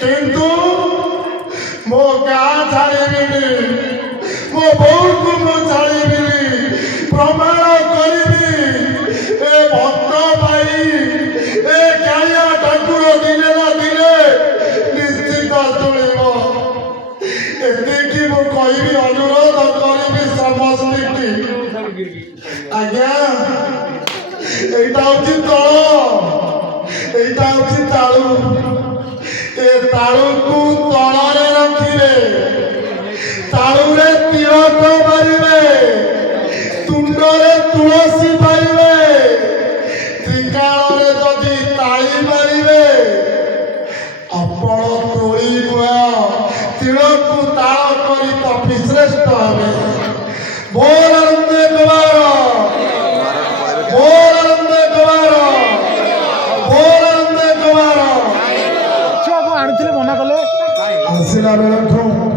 କିନ୍ତୁ ମୋ ଗାଁ ଛାଡ଼ିବିନି, ମୋ ବୋଉକୁ ମୁଁ ଛାଡ଼ିବିନି, ପ୍ରମାଣ କରିବି ଏ ଭକ୍ତ ପାଇଁ ଏ କାଳିଆ ଠାକୁର ଦିନେ ନା ଦିନେ ନିଶ୍ଚିତ ଶୁଣିବ। ଏତିକି ମୁଁ କହିବି, ଅନୁରୋଧ କରିବି ସମସ୍ତଙ୍କୁ। ଆଜ୍ଞା, এইটা হচ্ছে তଳ, এইটা হচ্ছে তাଳୁ। ଏ ତାଳୁକୁ ତଳରେ ରଖିବେ, ତାଳୁରେ ତିଳକ ମାରିବେ, ତୁଣ୍ଡରେ ତୁଳସୀ ମାରିବେ, ତ୍ରିକାଳରେ ଯଦି ତାଳି ମାରିବେ, ଆପଣ ତୋଳି ନୂଆ ତିଳକୁ ତାଳ କରି କପି ଶ୍ରେଷ୍ଠ ହେବେ। ବୋଲ ଆନନ୍ଦେ କୁମାର, ବୋଲ ଆନନ୍ଦେ କୁମାର, ବୋଲ ଆନନ୍ଦେ କୁମାର। ଛୁଆ କଣ ଆଣିଥିଲେ ମନା କଲେ ଆସିଲା ବେଳକୁ